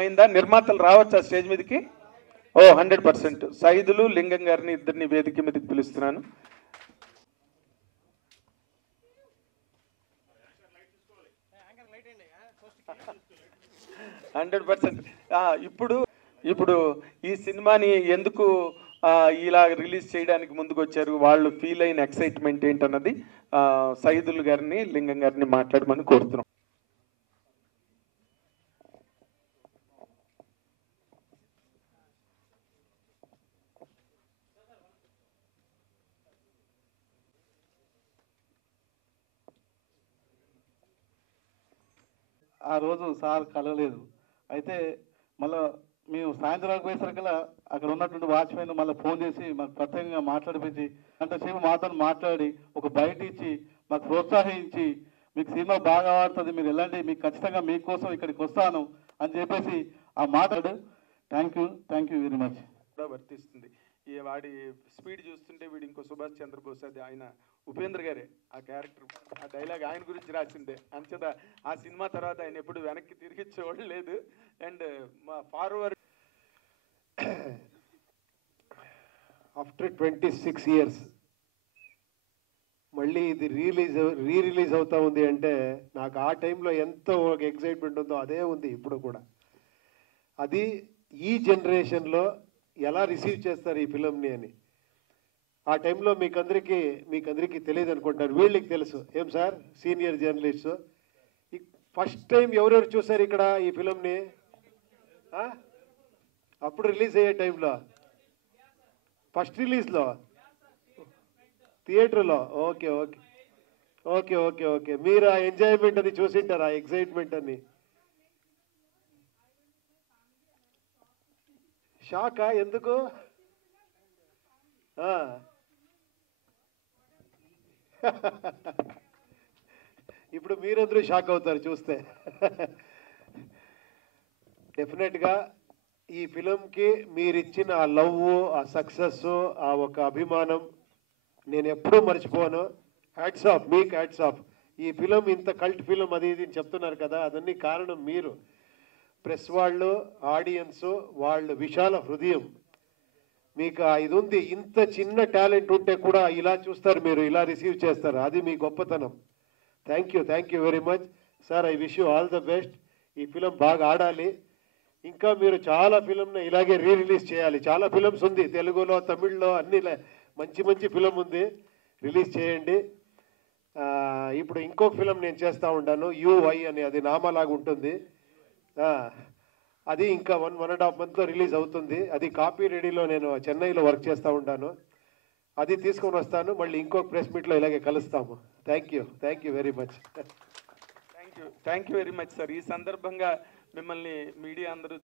అయిందా? నిర్మాతలు రావచ్చా స్టేజ్ మీదకి? ఓ 100%. సైదులు లింగం గారిని ఇద్దరిని వేదిక మీదకి పిలుస్తున్నాను. ఇప్పుడు ఈ సినిమాని ఎందుకు ఇలా రిలీజ్ చేయడానికి ముందుకు వచ్చారు, వాళ్ళు ఫీల్ అయిన ఎక్సైట్మెంట్ ఏంటన్నది సైదులు గారిని లింగం గారిని మాట్లాడమని కోరుతున్నాం. ఆ రోజు సార్ కలవలేదు. అయితే మళ్ళీ మేము సాయంత్రానికి పోయేసరికల్లా అక్కడ ఉన్నటువంటి వాచ్మెన్ మళ్ళీ ఫోన్ చేసి మాకు ప్రత్యేకంగా మాట్లాడిపించి అంతసేపు మాతో మాట్లాడి ఒక బయట ఇచ్చి మాకు ప్రోత్సహించి మీకు సినిమా బాగా ఆడుతుంది, మీరు వెళ్ళండి, మీకు ఖచ్చితంగా మీకోసం ఇక్కడికి వస్తాను అని చెప్పేసి ఆ మాట్లాడు. Thank you very much. కూడా వర్తిస్తుంది. ఈ వాడి స్పీడ్ చూస్తుంటే వీడు ఇంకో సుభాష్ చంద్రబోస్, అది ఆయన ఉపేంద్ర గారే ఆ క్యారెక్టర్, ఆ డైలాగ్ ఆయన గురించి రాసిందే. అంచేత ఆ సినిమా తర్వాత ఆయన ఎప్పుడు వెనక్కి తిరిగి చూడలేదు. అండ్ మా ఫార్వర్డ్ ఆఫ్టర్ 26 years మళ్ళీ ఇది రిలీజ్ అవుతా ఉంది అంటే నాకు ఆ టైంలో ఎంతో ఒక ఎక్సైట్మెంట్ ఉందో అదే ఉంది ఇప్పుడు కూడా. అది ఈ జనరేషన్లో ఎలా రిసీవ్ చేస్తారు ఈ ఫిలింని అని ఆ టైంలో మీకందరికీ తెలియదు అనుకుంటారు. వీళ్ళకి తెలుసు. ఏం sir senior journalist, first time ఎవరెవరు చూసారు ఇక్కడ ఈ ఫిలింని? అప్పుడు రిలీజ్ అయ్యే టైంలో ఫస్ట్ రిలీజ్లో థియేటర్లో. Okay okay okay okay okay మీరు ఆ ఎంజాయ్మెంట్ అని చూసింటారు, ఆ ఎక్సైట్మెంట్ అని. షాకా? ఎందుకు? ఇప్పుడు మీరందరూ షాక్ అవుతారు చూస్తే. డెఫినెట్గా ఈ ఫిలింకి మీరిచ్చిన ఆ లవ్, ఆ సక్సెస్, ఆ ఒక అభిమానం నేను ఎప్పుడూ మర్చిపోను. హ్యాట్స్ ఆఫ్, మీకు హ్యాట్స్ ఆఫ్. ఈ ఫిలిం ఇంత కల్ట్ ఫిలిం అది ఇది చెప్తున్నారు కదా, అదన్నీ కారణం మీరు. ప్రెస్ వాళ్ళు, ఆడియన్స్ వాళ్ళు విశాల హృదయం, మీకు ఇది ఉంది. ఇంత చిన్న టాలెంట్ ఉంటే కూడా ఇలా చూస్తారు, మీరు ఇలా రిసీవ్ చేస్తారు, అది మీ గొప్పతనం. Thank you very much sir. I wish you all the best. ఈ ఫిలిం బాగా ఆడాలి. ఇంకా మీరు చాలా ఫిలింని ఇలాగే రిలీజ్ చేయాలి. చాలా ఫిలిమ్స్ ఉంది, తెలుగులో, తమిళ్లో, అన్ని మంచి ఫిలిం ఉంది, రిలీజ్ చేయండి. ఇప్పుడు ఇంకొక ఫిలిం నేను చేస్తూ ఉంటాను, యుఐ అని, అది నామాలాగా ఉంటుంది. అది ఇంకా 1.5 monthలో రిలీజ్ అవుతుంది. అది కాపీ రెడీలో నేను చెన్నైలో వర్క్ చేస్తూ ఉంటాను. అది తీసుకొని వస్తాను. మళ్ళీ ఇంకొక ప్రెస్ మీట్లో ఇలాగే కలుస్తాము. Thank you very much. Thank you very much sir. ఈ సందర్భంగా మిమ్మల్ని మీడియా అందరూ